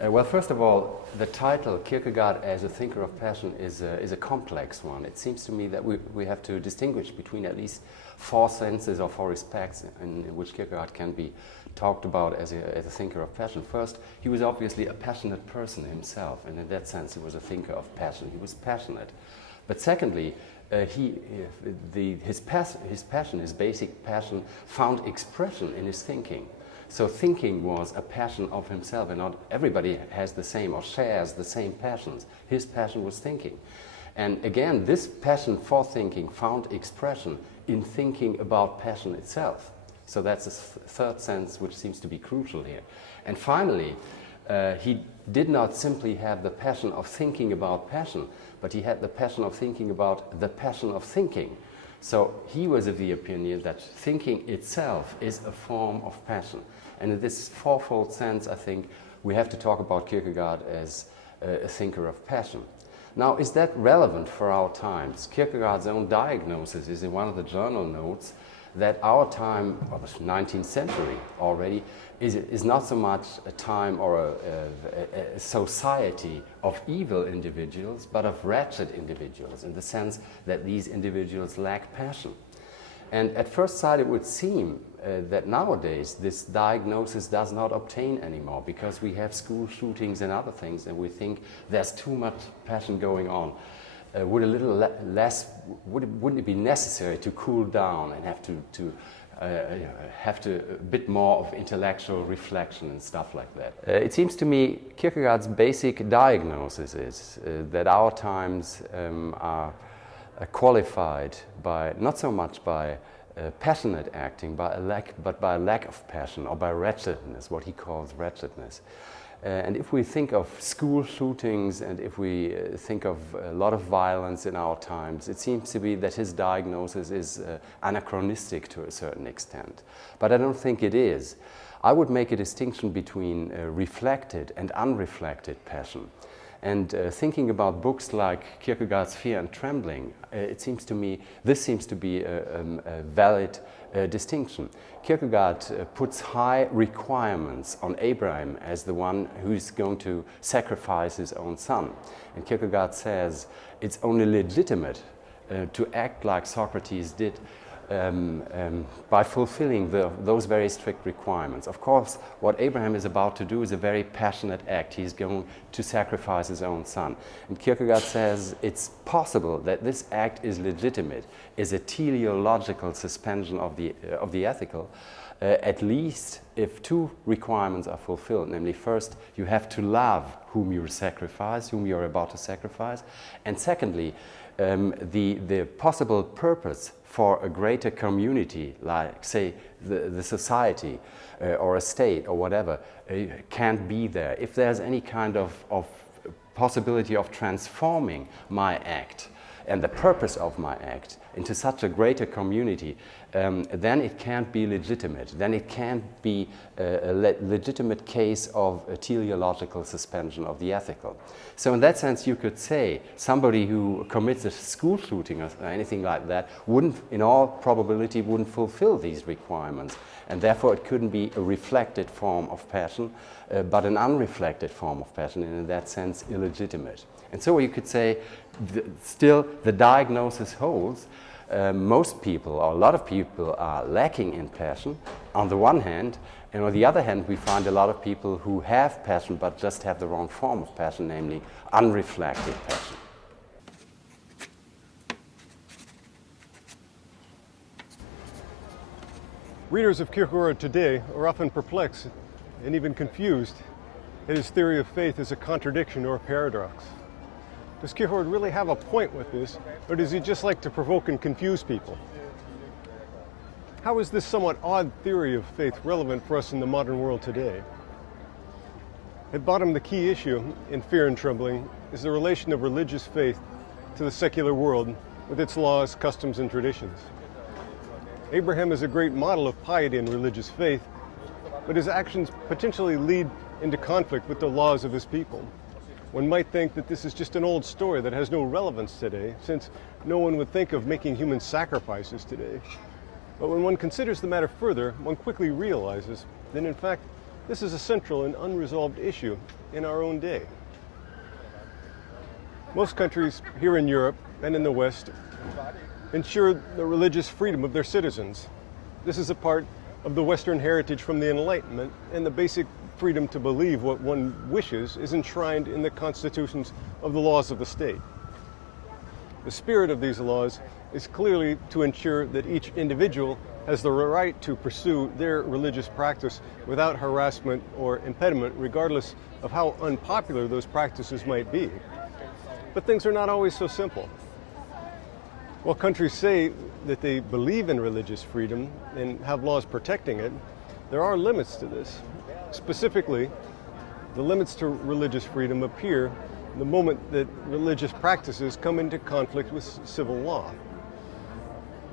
Well, first of all, the title Kierkegaard as a thinker of passion is a complex one. It seems to me that we have to distinguish between at least four senses or four respects in which Kierkegaard can be talked about as a thinker of passion. First, he was obviously a passionate person himself, and in that sense he was a thinker of passion. He was passionate. But secondly, his passion, his basic passion, found expression in his thinking. So thinking was a passion of himself, and not everybody has the same or shares the same passions. His passion was thinking. And again, this passion for thinking found expression in thinking about passion itself. So that's a third sense which seems to be crucial here. And finally, he did not simply have the passion of thinking about passion, but he had the passion of thinking about the passion of thinking. So he was of the opinion that thinking itself is a form of passion. And in this fourfold sense, I think we have to talk about Kierkegaard as a thinker of passion. Now, is that relevant for our times? Kierkegaard's own diagnosis is in one of the journal notes that our time, or the 19th century already, is not so much a time or a society of evil individuals, but of wretched individuals, in the sense that these individuals lack passion. And at first sight it would seem that nowadays this diagnosis does not obtain anymore, because we have school shootings and other things, and we think there's too much passion going on. Wouldn't it be necessary to cool down and have to a bit more of intellectual reflection and stuff like that? It seems to me Kierkegaard's basic diagnosis is that our times are qualified by, not so much by passionate acting, but by lack of passion, or by wretchedness, what he calls wretchedness. And if we think of school shootings, and if we think of a lot of violence in our times, it seems to be that his diagnosis is anachronistic to a certain extent. But I don't think it is. I would make a distinction between reflected and unreflected passion. And thinking about books like Kierkegaard's Fear and Trembling, it seems to me this seems to be a valid distinction. Kierkegaard puts high requirements on Abraham as the one who's going to sacrifice his own son. And Kierkegaard says it's only legitimate to act like Socrates did by fulfilling those very strict requirements. Of course, what Abraham is about to do is a very passionate act. He's going to sacrifice his own son. And Kierkegaard says it's possible that this act is legitimate, is a teleological suspension of the ethical, at least if two requirements are fulfilled. Namely, first, you have to love whom you sacrifice, whom you're about to sacrifice. And secondly, the possible purpose for a greater community, like, say, the society or a state or whatever, can't be there. If there's any kind of possibility of transforming my act and the purpose of my act into such a greater community, then it can't be legitimate. Then it can't be a legitimate case of a teleological suspension of the ethical. So in that sense, you could say somebody who commits a school shooting or anything like that wouldn't, in all probability, wouldn't fulfill these requirements. And therefore, it couldn't be a reflected form of passion, but an unreflected form of passion, and in that sense, illegitimate. And so you could say, still, the diagnosis holds. Most people, or a lot of people, are lacking in passion on the one hand, and on the other hand, we find a lot of people who have passion but just have the wrong form of passion, namely unreflected passion. Readers of Kierkegaard today are often perplexed and even confused that his theory of faith is a contradiction or a paradox. Does Kierkegaard really have a point with this, or does he just like to provoke and confuse people? How is this somewhat odd theory of faith relevant for us in the modern world today? At bottom, the key issue in Fear and Trembling is the relation of religious faith to the secular world with its laws, customs, and traditions. Abraham is a great model of piety and religious faith, but his actions potentially lead into conflict with the laws of his people. One might think that this is just an old story that has no relevance today, since no one would think of making human sacrifices today. But when one considers the matter further, one quickly realizes that in fact, this is a central and unresolved issue in our own day. Most countries here in Europe and in the West ensure the religious freedom of their citizens. This is a part of the Western heritage from the Enlightenment, and the basic freedom to believe what one wishes is enshrined in the constitutions of the laws of the state. The spirit of these laws is clearly to ensure that each individual has the right to pursue their religious practice without harassment or impediment, regardless of how unpopular those practices might be. But things are not always so simple. While countries say that they believe in religious freedom and have laws protecting it, there are limits to this. Specifically, the limits to religious freedom appear the moment that religious practices come into conflict with civil law.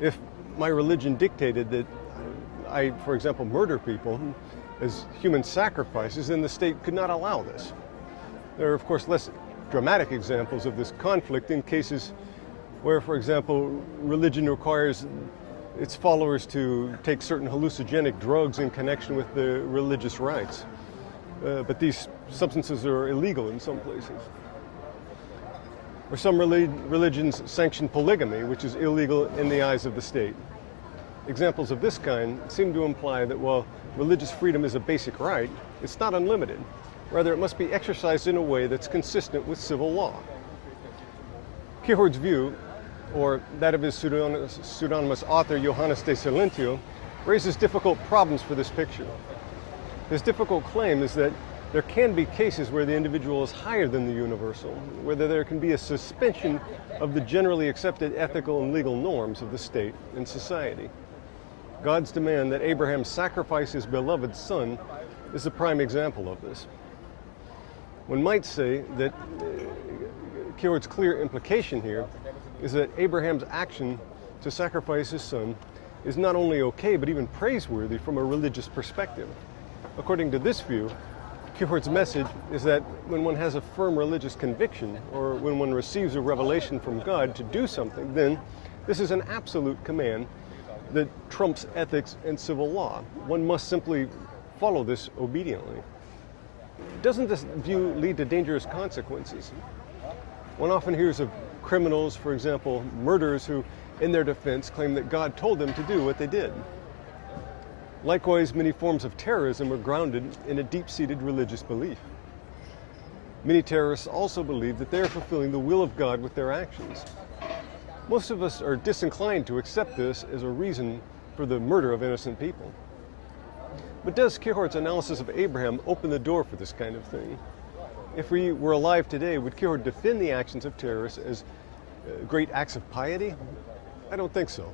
If my religion dictated that I, for example, murder people as human sacrifices, then the state could not allow this. There are, of course, less dramatic examples of this conflict in cases where, for example, religion requires its followers to take certain hallucinogenic drugs in connection with the religious rites. But these substances are illegal in some places. Or some religions sanction polygamy, which is illegal in the eyes of the state. Examples of this kind seem to imply that while religious freedom is a basic right, it's not unlimited. Rather, it must be exercised in a way that's consistent with civil law. Kierkegaard's view, or that of his pseudonymous author Johannes de Silentio, raises difficult problems for this picture. His difficult claim is that there can be cases where the individual is higher than the universal, where there can be a suspension of the generally accepted ethical and legal norms of the state and society. God's demand that Abraham sacrifice his beloved son is a prime example of this. One might say that Kierkegaard's clear implication here is that Abraham's action to sacrifice his son is not only okay, but even praiseworthy from a religious perspective. According to this view, Kierkegaard's message is that when one has a firm religious conviction, or when one receives a revelation from God to do something, then this is an absolute command that trumps ethics and civil law. One must simply follow this obediently. Doesn't this view lead to dangerous consequences? One often hears of criminals, for example, murderers, who, in their defense, claim that God told them to do what they did. Likewise, many forms of terrorism are grounded in a deep-seated religious belief. Many terrorists also believe that they are fulfilling the will of God with their actions. Most of us are disinclined to accept this as a reason for the murder of innocent people. But does Kierkegaard's analysis of Abraham open the door for this kind of thing? If we were alive today, would Kierkegaard defend the actions of terrorists as great acts of piety? I don't think so.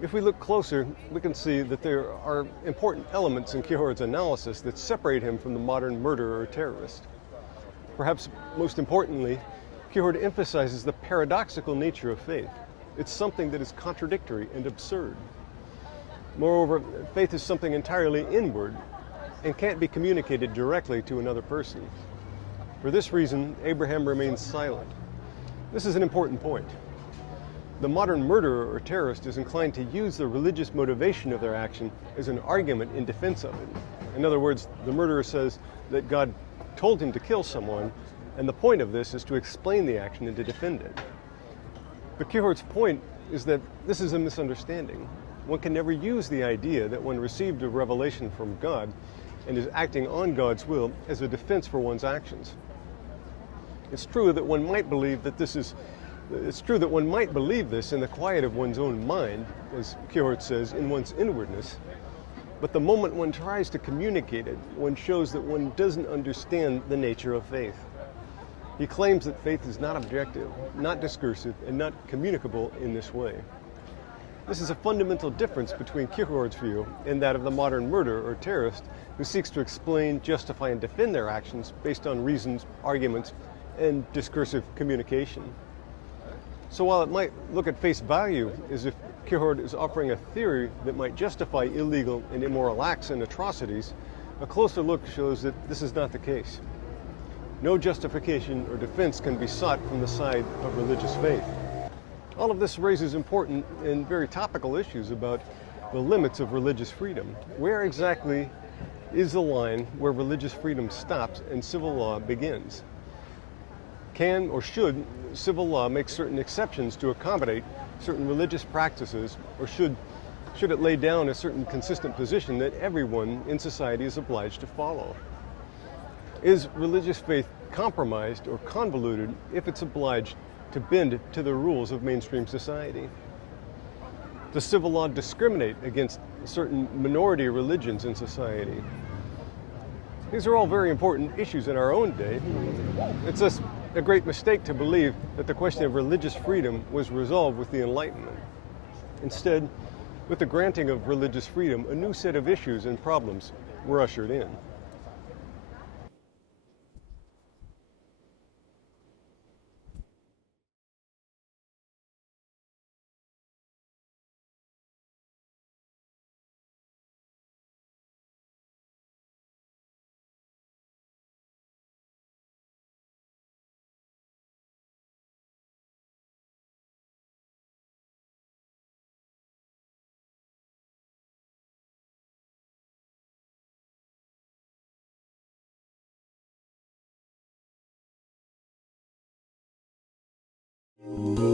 If we look closer, we can see that there are important elements in Kierkegaard's analysis that separate him from the modern murderer or terrorist. Perhaps most importantly, Kierkegaard emphasizes the paradoxical nature of faith. It's something that is contradictory and absurd. Moreover, faith is something entirely inward and can't be communicated directly to another person. For this reason, Abraham remains silent. This is an important point. The modern murderer or terrorist is inclined to use the religious motivation of their action as an argument in defense of it. In other words, the murderer says that God told him to kill someone, and the point of this is to explain the action and to defend it. But Kierkegaard's point is that this is a misunderstanding. One can never use the idea that one received a revelation from God and is acting on God's will as a defense for one's actions. It's true that one might believe this in the quiet of one's own mind, as Kierkegaard says, in one's inwardness. But the moment one tries to communicate it, one shows that one doesn't understand the nature of faith. He claims that faith is not objective, not discursive, and not communicable in this way. This is a fundamental difference between Kierkegaard's view and that of the modern murderer or terrorist who seeks to explain, justify, and defend their actions based on reasons, arguments, and discursive communication. So while it might look at face value as if Kierkegaard is offering a theory that might justify illegal and immoral acts and atrocities, a closer look shows that this is not the case. No justification or defense can be sought from the side of religious faith. All of this raises important and very topical issues about the limits of religious freedom. Where exactly is the line where religious freedom stops and civil law begins? Can or should civil law make certain exceptions to accommodate certain religious practices, or should it lay down a certain consistent position that everyone in society is obliged to follow? Is religious faith compromised or convoluted if it's obliged to bend to the rules of mainstream society? Does civil law discriminate against certain minority religions in society? These are all very important issues in our own day. It's a great mistake to believe that the question of religious freedom was resolved with the Enlightenment. Instead, with the granting of religious freedom, a new set of issues and problems were ushered in. Thank